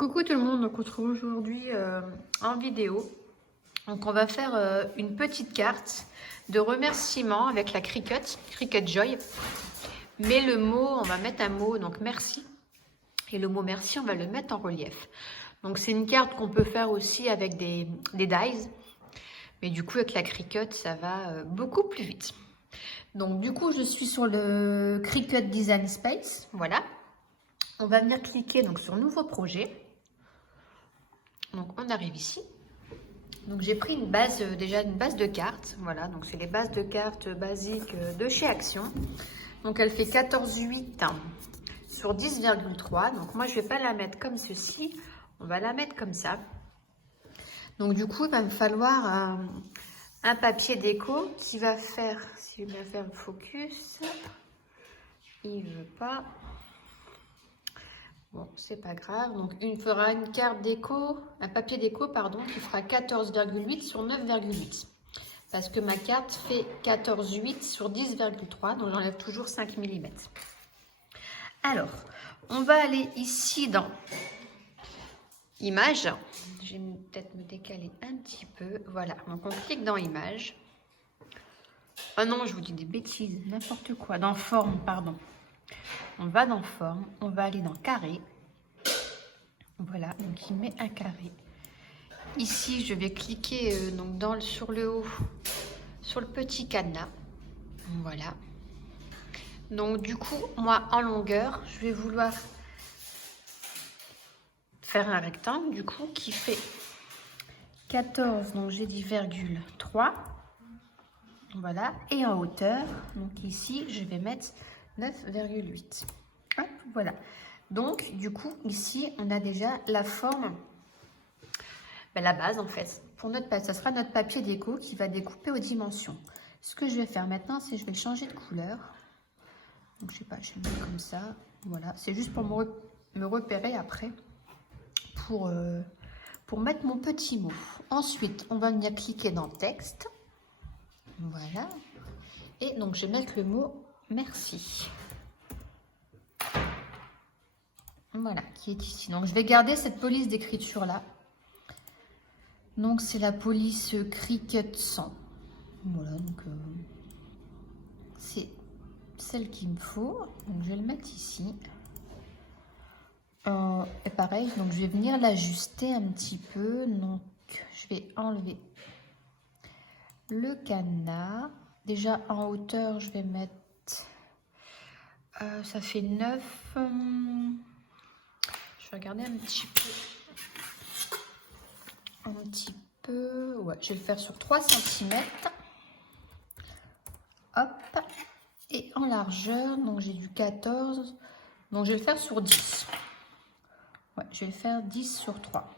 Coucou tout le monde, donc on se retrouve aujourd'hui en vidéo. Donc on va faire une petite carte de remerciement avec la Cricut Joy. Mais le mot, on va mettre un mot, donc merci. Et le mot merci, on va le mettre en relief. Donc c'est une carte qu'on peut faire aussi avec des dies. Mais du coup avec la Cricut, ça va beaucoup plus vite. Donc du coup je suis sur le Cricut Design Space, voilà. On va venir cliquer donc sur nouveau projet. Donc on arrive ici. Donc j'ai pris une base, déjà une base de cartes. Voilà, donc c'est les bases de cartes basiques de chez Action. Donc elle fait 14,8 sur 10,3. Donc moi je vais pas la mettre comme ceci, on va la mettre comme ça. Donc du coup il va me falloir un papier déco qui va faire, si je vais bien faire le focus, il veut pas. Bon, c'est pas grave. Donc, il fera une carte déco, un papier déco, pardon, qui fera 14,8 sur 9,8. Parce que ma carte fait 14,8 sur 10,3. Donc, j'enlève toujours 5 mm. Alors, on va aller ici dans Images. Je vais peut-être me décaler un petit peu. Voilà. Donc, on clique dans Images. Oh non, je vous dis des bêtises. N'importe quoi. Dans Forme, pardon. On va dans Forme. On va aller dans Carré. Voilà, donc il met un carré. Ici, je vais cliquer donc sur le haut, sur le petit cadenas. Voilà. Donc du coup, moi en longueur, je vais vouloir faire un rectangle du coup qui fait 14, donc j'ai dit virgule 3. Voilà. Et en hauteur, donc ici, je vais mettre 9,8. Hop, voilà. Donc du coup, ici, on a déjà la forme. La base en fait, pour notre ça sera notre papier déco qui va découper aux dimensions. Ce que je vais faire maintenant, c'est que je vais le changer de couleur. Donc je sais pas, je vais le mettre comme ça. Voilà, c'est juste pour me repérer après pour mettre mon petit mot. Ensuite, on va venir cliquer dans texte. Voilà. Et donc je vais mettre le mot merci. Voilà, qui est ici. Donc je vais garder cette police d'écriture là. Donc c'est la police Cricut 100. Voilà, donc c'est celle qu'il me faut. Donc je vais le mettre ici. Et pareil, donc je vais venir l'ajuster un petit peu. Donc je vais enlever le cadenas. Déjà en hauteur, je vais mettre. Ça fait 9. Je vais regarder un petit peu. Ouais, je vais le faire sur 3 cm. Hop. Et en largeur, donc j'ai du 14. Donc je vais le faire sur 10. Ouais, je vais le faire 10 sur 3.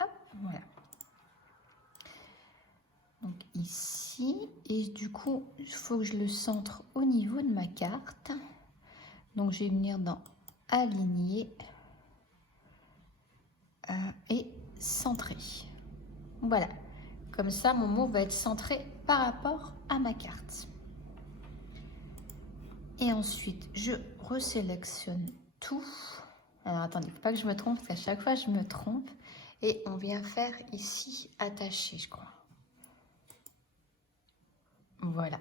Hop, voilà. Donc ici. Et du coup, il faut que je le centre au niveau de ma carte. Donc je vais venir dans Aligner. Et centrer. Voilà. Comme ça, mon mot va être centré par rapport à ma carte. Et ensuite, je resélectionne tout. Alors, attendez, il ne faut pas que je me trompe, parce qu'à chaque fois, je me trompe. Et on vient faire ici, attacher, je crois. Voilà.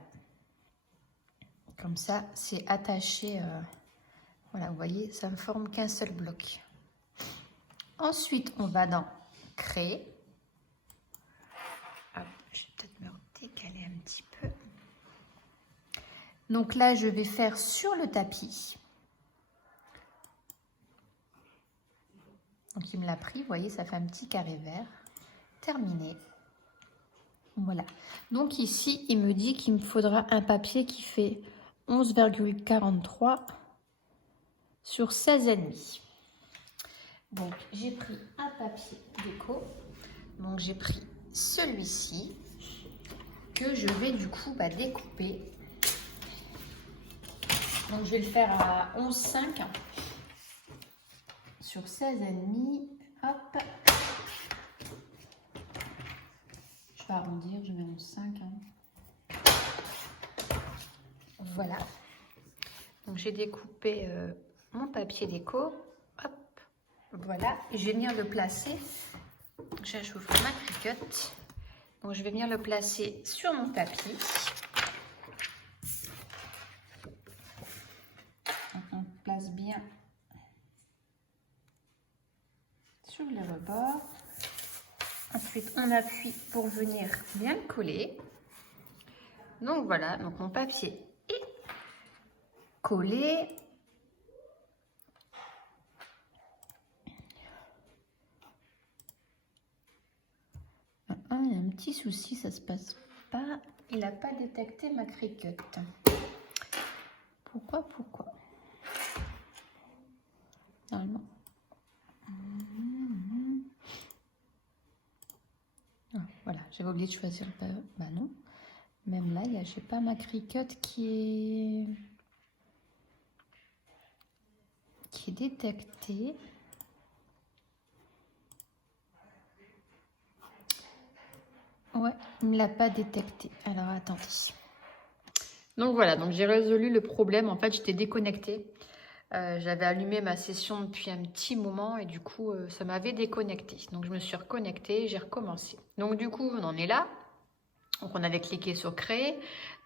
Comme ça, c'est attaché. Voilà, vous voyez, ça ne forme qu'un seul bloc. Ensuite, on va dans Créer. Hop, je vais peut-être me décaler un petit peu. Donc là, je vais faire sur le tapis. Donc il me l'a pris, vous voyez, ça fait un petit carré vert. Terminé. Voilà. Donc ici, il me dit qu'il me faudra un papier qui fait 11,43 sur 16,5. Donc j'ai pris un papier déco. Donc j'ai pris celui-ci que je vais du coup découper. Donc je vais le faire à 11,5 sur 16,5. Hop. Je vais arrondir, je mets 11,5. Voilà. Donc j'ai découpé mon papier déco. Hop. Voilà, et je vais venir le placer. J'ouvre ma Cricut. Donc je vais venir le placer sur mon tapis. Donc, on place bien sur le rebord. Ensuite, on appuie pour venir bien le coller. Donc voilà, donc mon papier est collé. Il y a un petit souci, ça se passe pas. Il n'a pas détecté ma Cricut. Pourquoi? Normalement. Ah, voilà, j'avais oublié de choisir le... Bah non. Même là, j'ai pas ma Cricut qui est détectée. Ouais, il ne me l'a pas détecté. Alors, attendez. Donc voilà, donc j'ai résolu le problème. En fait, j'étais déconnectée. J'avais allumé ma session depuis un petit moment et du coup, ça m'avait déconnectée. Donc, je me suis reconnectée et j'ai recommencé. Donc, du coup, on en est là. Donc, on avait cliqué sur créer.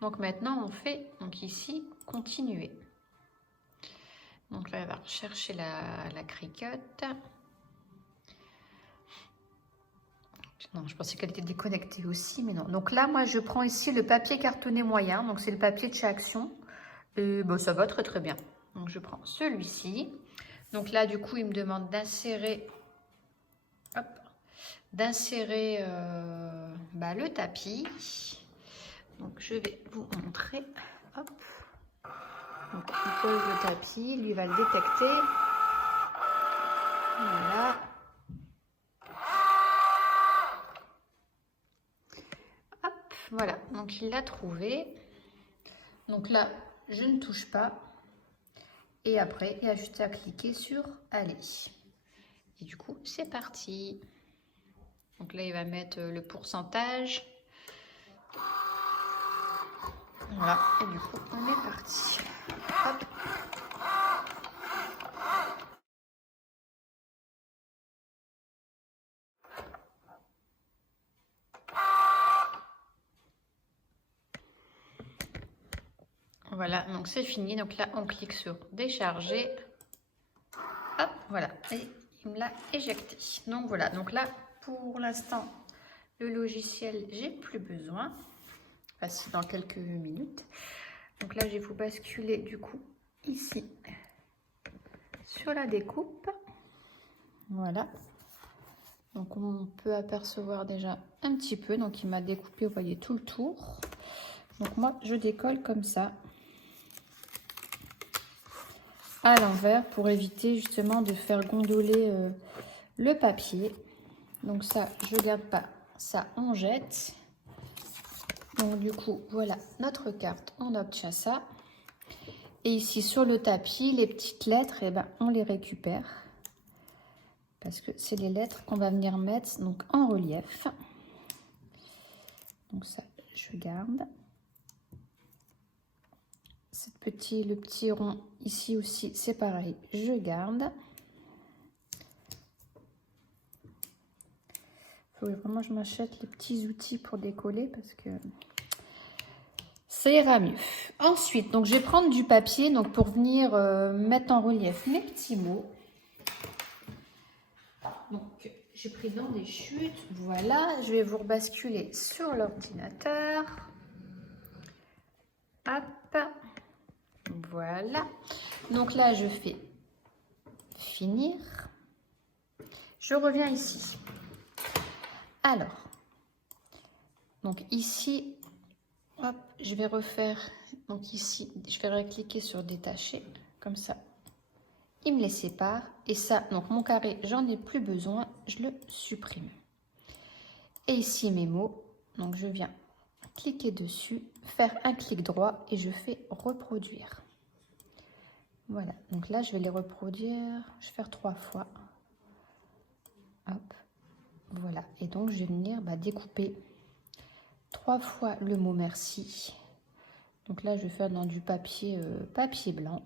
Donc, maintenant, on fait, donc ici, continuer. Donc là, on va rechercher la Cricut. Non, je pensais qu'elle était déconnectée aussi, mais non. Donc là, moi, je prends ici le papier cartonné moyen. Donc, c'est le papier de chez Action. Et bon, ça va très, très bien. Donc, je prends celui-ci. Donc là, du coup, il me demande d'insérer... Hop. D'insérer le tapis. Donc, je vais vous montrer. Hop. Donc, on pose le tapis. Lui va le détecter. Voilà. Voilà, donc il l'a trouvé. Donc là, je ne touche pas. Et après, il y a juste à cliquer sur aller. Et du coup, c'est parti. Donc là, il va mettre le pourcentage. Voilà, et du coup, on est parti. Hop. Voilà, donc c'est fini. Donc là, on clique sur décharger. Hop, voilà. Et il me l'a éjecté. Donc voilà, donc là, pour l'instant, le logiciel, j'ai plus besoin. Enfin, c'est dans quelques minutes. Donc là, je vais vous basculer du coup ici sur la découpe. Voilà. Donc on peut apercevoir déjà un petit peu. Donc il m'a découpé, vous voyez, tout le tour. Donc moi, je décolle comme ça à l'envers pour éviter justement de faire gondoler le papier. Donc ça, je garde pas. Ça, on jette. Donc du coup, voilà notre carte, on obtient ça. Et ici sur le tapis, les petites lettres, eh ben, on les récupère. Parce que c'est les lettres qu'on va venir mettre donc, en relief. Donc ça, je garde. Le petit rond ici aussi, c'est pareil, je garde. Il faut vraiment que je m'achète les petits outils pour décoller parce que ça ira mieux. Ensuite, donc je vais prendre du papier donc pour venir mettre en relief mes petits mots. Donc j'ai pris dans des chutes, voilà, je vais vous rebasculer sur l'ordinateur. Hop, voilà. Donc là, je fais finir. Je reviens ici. Alors, donc ici, hop, je vais refaire, donc ici, je vais cliquer sur détacher, comme ça, il me les sépare. Et ça, donc mon carré, j'en ai plus besoin, je le supprime. Et ici, mes mots, donc je viens cliquer dessus, faire un clic droit et je fais reproduire. Voilà, donc là, je vais les reproduire, je vais faire 3 fois. Hop, voilà. Et donc, je vais venir découper 3 fois le mot merci. Donc là, je vais faire dans du papier, papier blanc.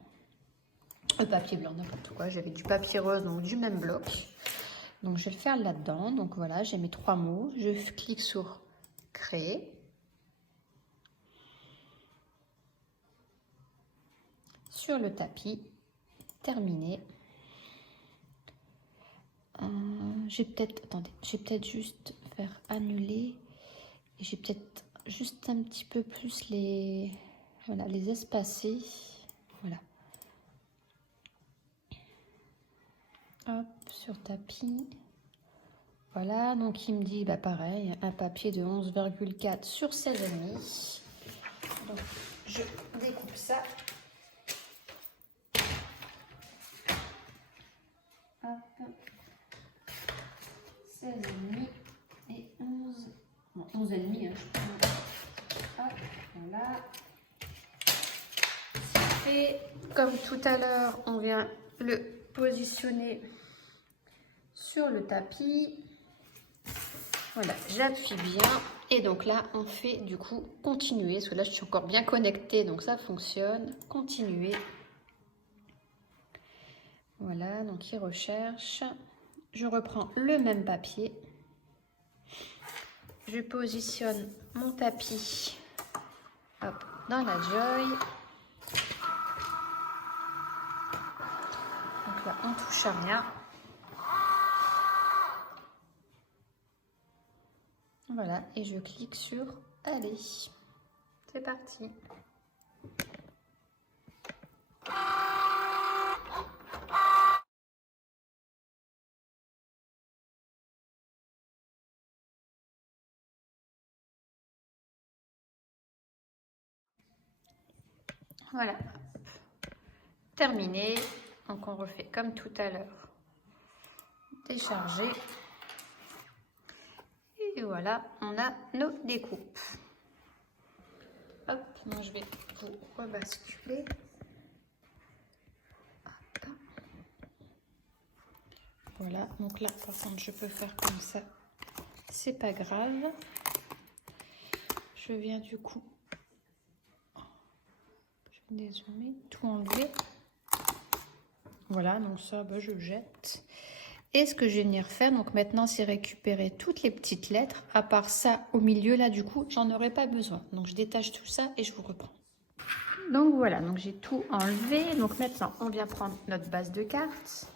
Le papier blanc, n'importe quoi. J'avais du papier rose, donc du même bloc. Donc je vais le faire là-dedans. Donc voilà, j'ai mes 3 mots. Je clique sur créer. Sur le tapis, terminé. J'ai peut-être juste faire annuler. Et j'ai peut-être juste un petit peu plus les espacer. Voilà. Hop, sur tapis. Voilà, donc il me dit, bah pareil, un papier de 11,4 sur 16,5. Donc je découpe ça. Hop. 16,5 et 11. Bon, 11,5, je prends. Hop, voilà. C'est fait. Comme tout à l'heure, on vient le positionner sur le tapis. Voilà, j'appuie bien. Et donc là, on fait du coup continuer. Parce que là, je suis encore bien connectée, donc ça fonctionne. Continuer. Voilà, donc il recherche. Je reprends le même papier. Je positionne mon tapis hop, dans la Joy. Donc là, on touche à rien. Voilà, et je clique sur aller. C'est parti. Voilà. Terminé. Donc on refait comme tout à l'heure. Décharger. Et voilà, on a nos découpes. Hop, moi je vais vous rebasculer. Hop. Voilà, donc là par contre je peux faire comme ça. C'est pas grave. Je viens du coup, je vais dézoomer, tout enlever. Voilà, donc ça, bah, je le jette. Et ce que je vais venir faire, donc maintenant, c'est récupérer toutes les petites lettres. À part ça, au milieu, là, du coup, j'en aurai pas besoin. Donc, je détache tout ça et je vous reprends. Donc, voilà, donc j'ai tout enlevé. Donc, maintenant, on vient prendre notre base de cartes,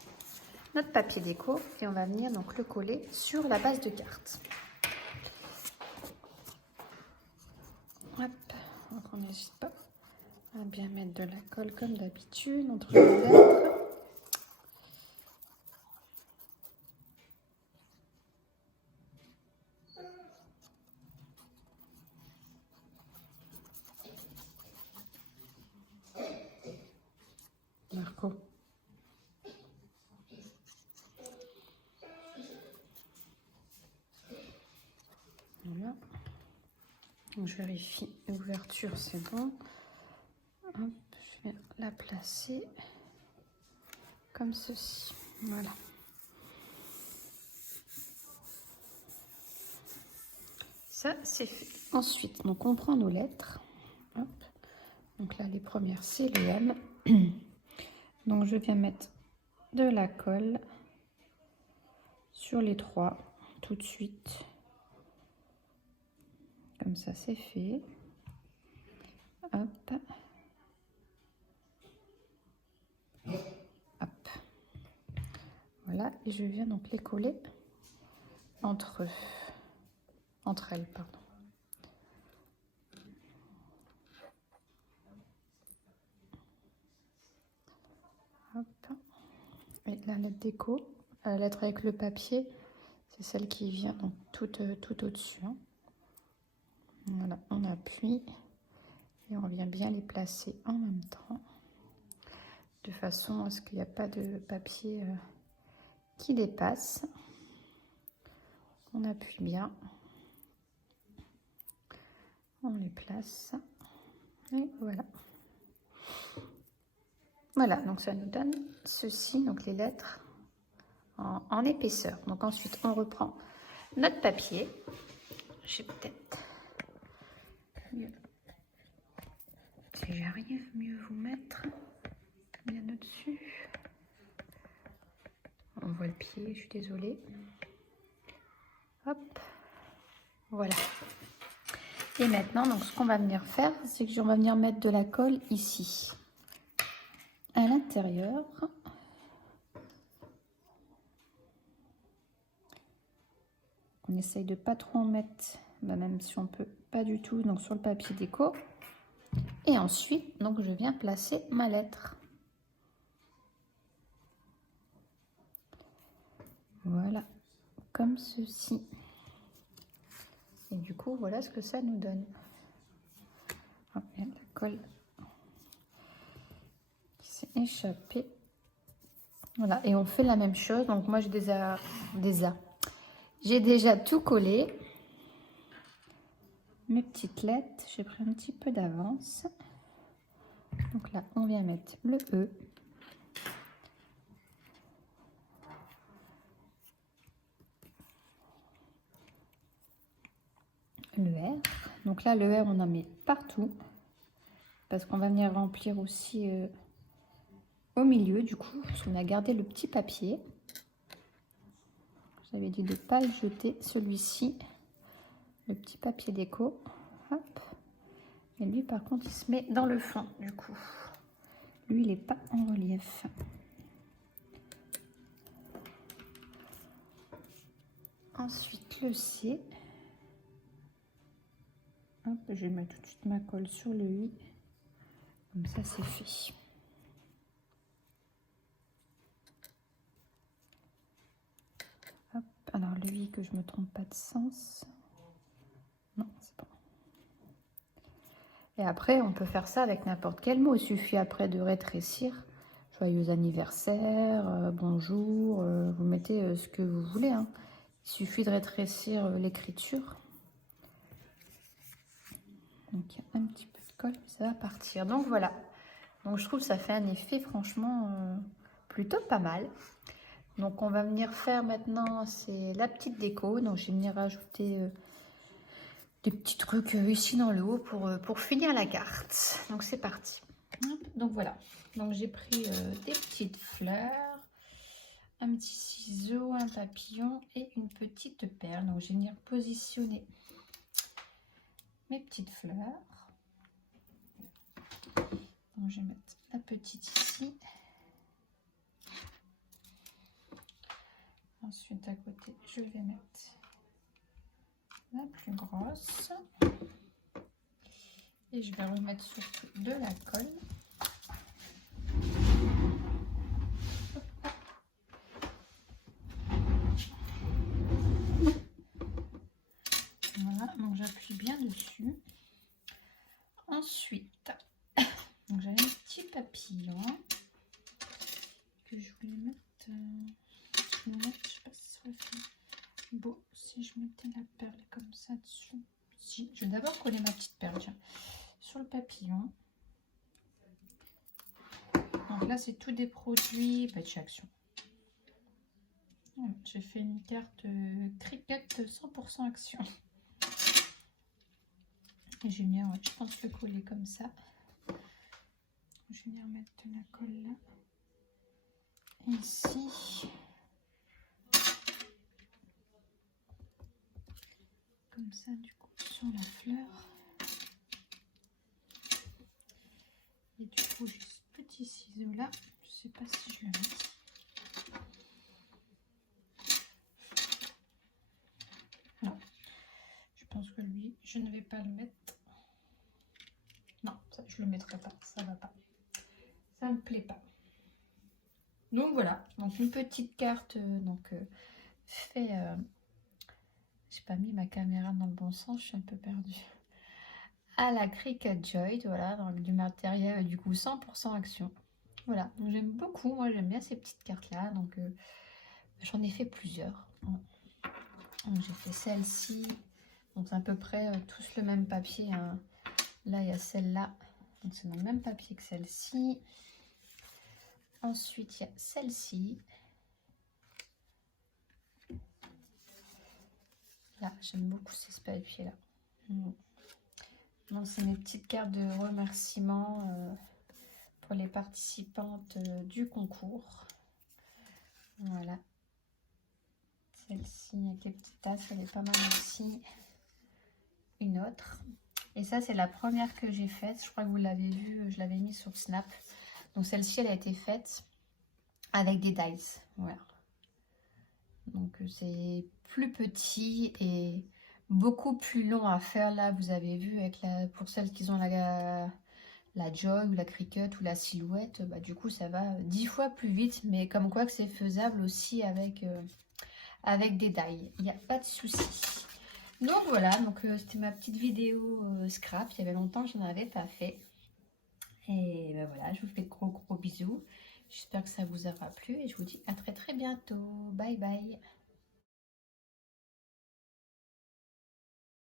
notre papier déco, et on va venir donc le coller sur la base de cartes. Hop, donc on n'hésite pas à bien mettre de la colle comme d'habitude entre les lettres. Marco. Voilà. Donc, je vérifie l'ouverture, c'est bon. Hop, je vais la placer comme ceci. Voilà. Ça, c'est fait. Ensuite, donc on prend nos lettres. Hop. Donc là, les premières, c'est le M. Donc, je viens mettre de la colle sur les 3 tout de suite. Comme ça, c'est fait. Hop. Hop. Voilà, et je viens donc les coller entre elles, pardon. Hop. Et la lettre déco, la lettre avec le papier, c'est celle qui vient donc tout au-dessus. Hein. Voilà, on appuie et on vient bien les placer en même temps, de façon à ce qu'il n'y a pas de papier qui dépasse. On appuie bien, on les place et voilà. Voilà, donc ça nous donne ceci, donc les lettres en épaisseur. Donc ensuite, on reprend notre papier. Je vais peut-être mieux, si j'arrive, mieux vous mettre bien au-dessus. voit le pied, je suis désolée. Hop, voilà. Et maintenant, donc, ce qu'on va venir faire, c'est que on va venir mettre de la colle ici, à l'intérieur. On essaye de pas trop en mettre, même si on peut pas du tout, donc sur le papier déco. Et ensuite, donc, je viens placer ma lettre. Voilà, comme ceci. Et du coup, voilà ce que ça nous donne. Hop, il y a la colle qui s'est échappée. Voilà, et on fait la même chose. Donc moi, j'ai déjà tout collé. Mes petites lettres, j'ai pris un petit peu d'avance. Donc là, on vient mettre le E. Le R. Donc là, le R, on en met partout. Parce qu'on va venir remplir aussi au milieu, du coup. Parce qu'on a gardé le petit papier. J'avais dit de ne pas le jeter, celui-ci. Le petit papier déco. Hop. Et lui, par contre, il se met dans le fond, du coup. Lui, il n'est pas en relief. Ensuite, le C. Hop, je vais mettre tout de suite ma colle sur le I. Comme ça, c'est fait. Hop, alors le I, que je me trompe pas de sens. Non, c'est bon. Et après, on peut faire ça avec n'importe quel mot. Il suffit après de rétrécir. Joyeux anniversaire, bonjour, vous mettez ce que vous voulez. Hein. Il suffit de rétrécir l'écriture. Donc, il y a un petit peu de colle, ça va partir. Donc, voilà. Donc, je trouve que ça fait un effet, franchement, plutôt pas mal. Donc, on va venir faire maintenant, c'est la petite déco. Donc, je vais venir rajouter des petits trucs ici dans le haut pour finir la carte. Donc, c'est parti. Donc, voilà. Donc, j'ai pris des petites fleurs, un petit ciseau, un papillon et une petite perle. Donc, je vais venir positionner mes petites fleurs. Donc, je vais mettre la petite ici. Ensuite, à côté, je vais mettre la plus grosse. Et je vais remettre surtout de la colle. Voilà, donc j'appuie bien dessus. Ensuite, donc j'avais un petit papillon que je voulais mettre. Je ne sais pas si ça serait beau si je mettais la perle comme ça dessus. Si, je vais d'abord coller ma petite perle tiens, sur le papillon. Donc là, c'est tout des produits de chez Action. Voilà, j'ai fait une carte Cricut 100% Action. Et je vais venir, je pense, le coller comme ça. Je vais venir mettre de la colle là. Et ici. Comme ça, du coup, sur la fleur. Et du coup, j'ai ce petit ciseau là. Je sais pas si je le mets. Non. Je pense que lui, je ne vais pas le mettre. Non, ça, je le mettrai pas. Ça va pas. Ça me plaît pas. Donc voilà. Donc une petite carte. Fait. J'ai pas mis ma caméra dans le bon sens. Je suis un peu perdue. À la Cricut Joy, voilà, donc du matériel du coup 100% Action. Voilà, donc j'aime beaucoup, moi j'aime bien ces petites cartes là, donc j'en ai fait plusieurs. J'ai fait celle-ci, donc c'est à peu près tous le même papier. Hein. Là il y a celle-là, donc c'est dans le même papier que celle-ci. Ensuite il y a celle-ci. Là j'aime beaucoup ces papiers là. Donc c'est mes petites cartes de remerciement pour les participantes du concours. Voilà. Celle-ci avec les petites tasses, elle est pas mal aussi. Une autre. Et ça, c'est la première que j'ai faite. Je crois que vous l'avez vue, je l'avais mise sur Snap. Donc celle-ci, elle a été faite avec des dies. Voilà. Donc c'est plus petit et beaucoup plus long à faire. Là, vous avez vu, avec pour celles qui ont la Joy ou la Cricut ou la Silhouette, bah, du coup, ça va 10 fois plus vite. Mais comme quoi que c'est faisable aussi avec, avec des dies. Il n'y a pas de souci. Donc voilà, donc c'était ma petite vidéo scrap. Il y avait longtemps que je n'en avais pas fait. Et ben voilà, je vous fais de gros bisous. J'espère que ça vous aura plu et je vous dis à très bientôt. Bye bye.